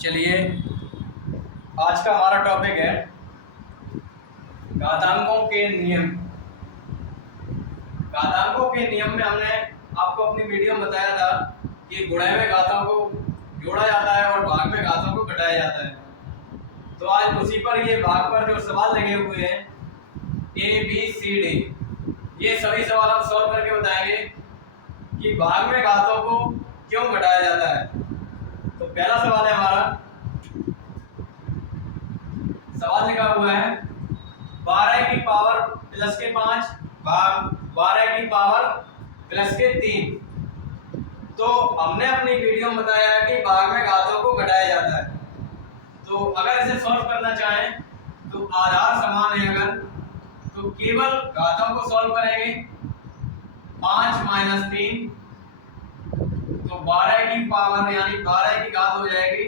चलिए, आज का हमारा टॉपिक है घातांकों के नियम। घातांकों के नियम में हमने आपको अपनी वीडियो में बताया था कि गुणा में घातों को जोड़ा जाता है और भाग में घातों को घटाया जाता है। तो आज उसी पर ये भाग पर जो सवाल लगे हुए हैं ABCD, ये सभी सवाल हम सॉल्व करके बताएंगे कि भाग में घातों को क्यों घटाया जाता है। तो पहला सवाल है हमारा, सवाल लिखा हुआ है 12 की पावर प्लस के 5 भाग 12 की पावर प्लस के 3। तो हमने अपनी वीडियो में बताया है कि भाग में घातों को घटाया जाता है। तो अगर इसे सॉल्व करना चाहें तो आधार समान है अगर, तो केवल घातों को सॉल्व करेंगे। 5 माइनस 3 तो 12 की पावर यानी 12 की घात हो जाएगी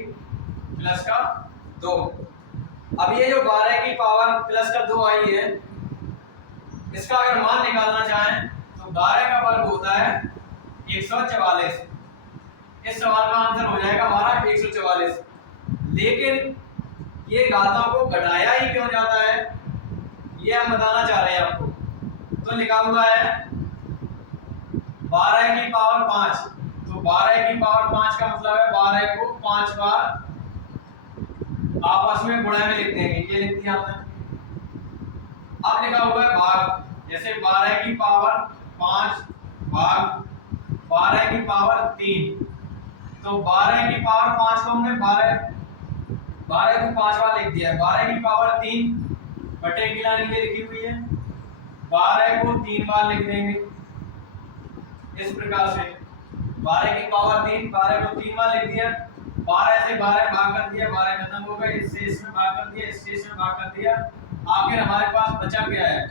प्लस का 2। अब ये जो 12 की पावर प्लस का 2 आई है, इसका अगर मान निकालना चाहें तो 12 का वर्ग होता है 144। इस सवाल का आंसर हो जाएगा हमारा 144। लेकिन ये घातों को घटाया ही क्यों जाता है, ये हम बताना चाह रहे हैं आपको। तो लिखा हुआ है 12 की पावर 5, तो 12 की पावर 5 का मतलब है 12 को 5 बार आपस में गुणा में लिख देंगे। ये लिख दिया आपने। अब लिखा हुआ है भाग, जैसे 12 की पावर 5 भाग 12 की पावर 3। तो 12 की पावर 5 को हमने 12 को 5 बार लिख दिया। 12 की पावर 3 बटे की लाइन लिखी हुई है, 12 को 3 बार लिख देंगे इस प्रकार से। 12 की पावर 3, 12 को 3 बार लिख दिया। 12 से 12 भाग कर दिया, 12 खत्म हो गए, इससे इसमें भाग कर दिया, इससे इसमें भाग कर दिया। आखिर हमारे पास बचा क्या है,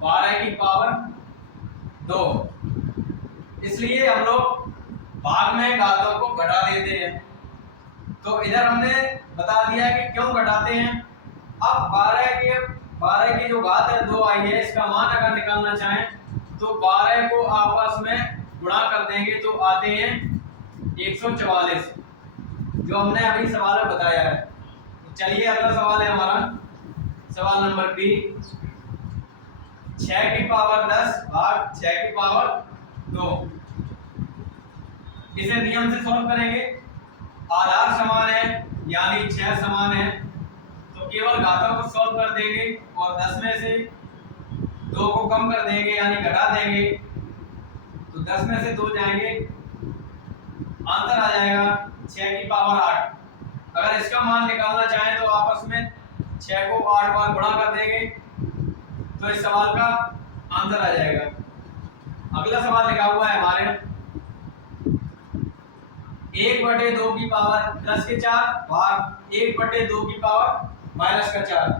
12 की पावर 2। इसलिए हम लोग भाग में घातों को घटा देते हैं। तो इधर हमने बता दिया कि क्यों घटाते हैं। अब 12 की जो घात है 2 आई है, इसका मान अगर निकालना चाहें तो 12 को आपस में गुणा कर देंगे तो आते हैं 144, जो हमने अभी सवाल में बताया है। तो चलिए अगला सवाल है हमारा, सवाल नंबर बी। 6 की पावर 10 भाग 6 की पावर 2। इसे नियम से सॉल्व करेंगे। आधार समान है यानी 6 समान है, तो केवल घातों को सॉल्व कर देंगे और 10 में से 2 को कम कर देंगे यानी घटा देंगे। तो 10 में से 2 जाएंगे, आंसर आ जाएगा 6 की पावर 8। अगर इसका मान निकालना चाहें तो आपस में 6 को 8 बार गुणा कर देंगे, तो इस सवाल का आंसर आ जाएगा। अगला सवाल लिखा हुआ है हमारे 1/2 की पावर प्लस के 4 भाग 1/2 की पावर माइनस का 4।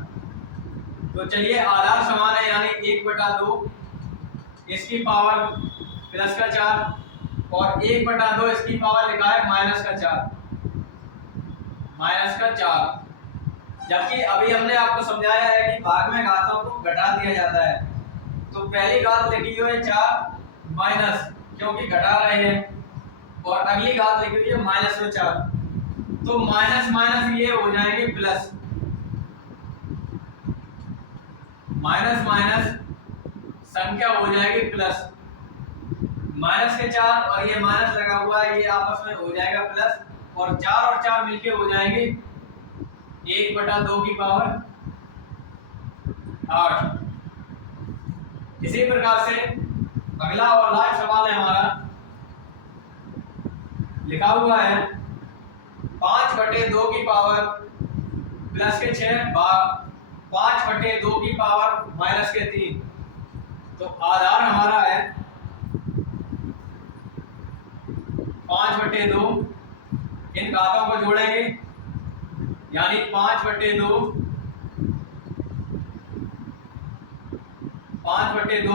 तो चलिए आधार समान है यानी 1/2 इसकी पावर प्लस का 4 और 1/2 इसकी पावर लिखा है माइनस का 4, माइनस का 4। जबकि अभी हमने आपको समझाया है कि भाग में घातों को घटा दिया जाता है। तो पहली घात लिखी हुई है 4 माइनस, क्योंकि घटा रहे हैं, और अगली घात लिखी हुई है माइनस में 4। तो माइनस माइनस ये हो जाएंगे प्लस, माइनस माइनस संख्या हो जाएगी प्लस। माइनस के 4 और ये माइनस लगा हुआ है, ये आपस में हो जाएगा प्लस, और 4 और 4 मिलके हो जाएंगे 1/2 की पावर 8। इसी प्रकार से अगला और लास्ट सवाल है हमारा, लिखा हुआ है 5/2 की पावर प्लस के 6 भाग 5/2 की पावर माइनस के 3। तो आधार हमारा है 5/2, इन घातों को जोड़ेंगे यानी 5/2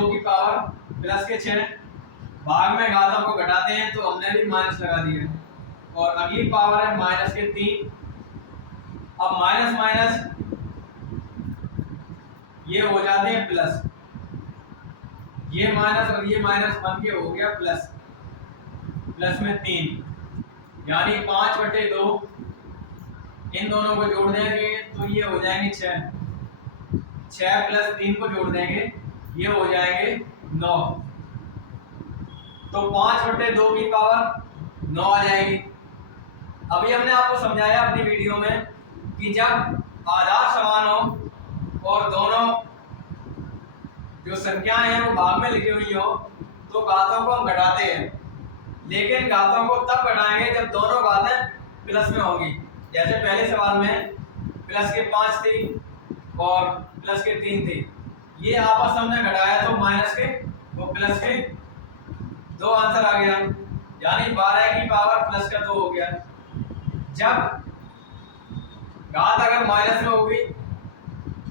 की पावर प्लस के 6 भाग में घातों को घटाते हैं तो हमने भी माइनस लगा दिया, और अगली पावर है माइनस के 3। अब माइनस माइनस ये हो जाते हैं प्लस, ये माइनस और ये माइनस बन के हो गया प्लस, प्लस में 3 यानी 5/2 इन दोनों को जोड़ देंगे तो ये हो जाएंगे 6, 6 प्लस 3 को जोड़ देंगे ये हो जाएंगे 9। तो 5/2 की पावर 9 आ जाएगी। अभी हमने आपको समझाया अपनी वीडियो में कि जब आधार समान हो और दोनों जो संख्याएं हैं वो भाग में लिखी हुई हो तो घातों को हम घटाते हैं, लेकिन घातों को तब घटाएंगे जब दोनों घातें प्लस में होंगी। जैसे पहले सवाल में प्लस के 5 थी और प्लस के 3 थी, ये आपस में घटाया तो माइनस के वो प्लस के 2 आंसर आ गया, यानी 12 की पावर प्लस का 2 हो गया। जब घात अगर माइनस में होगी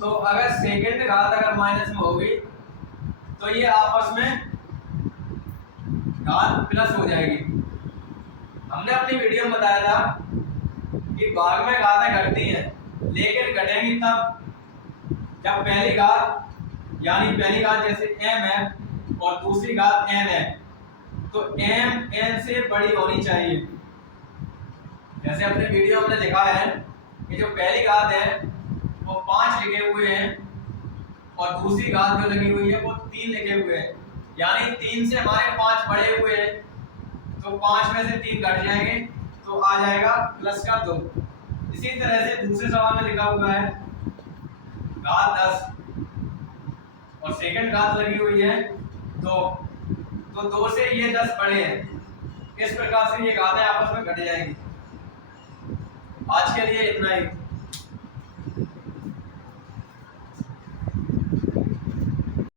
तो अगर सेकंड घात अगर माइनस में होगी तो ये आपस में घात प्लस हो जाएगी। हमने अपनी वीडियो में बताया था कि भाग में घातें घटती हैं, लेकिन घटेंगी तब जब पहली घात यानी पहली घात जैसे m है और दूसरी घात n है तो m n से बड़ी होनी चाहिए। जैसे अपने वीडियो में देखा है कि जो पहली घात है वो 5 लिखे हुए हैं और दूसरी घात जो लगी हुई है वो 3 लिखे हुए हैं, यानी 3 से हमारे 5 बढ़े हुए हैं तो 5 में से 3 घट जाएंगे तो आ जाएगा प्लस का 2। इसी तरह से दूसरे सवाल में लिखा हुआ है घात 10 और सेकंड घात लगी हुई है 2, तो 2 से ये 10 बढ़े हैं, इस प्रकार से ये घातें आपस में घट जाएंगी। आज के लिए इतना ही।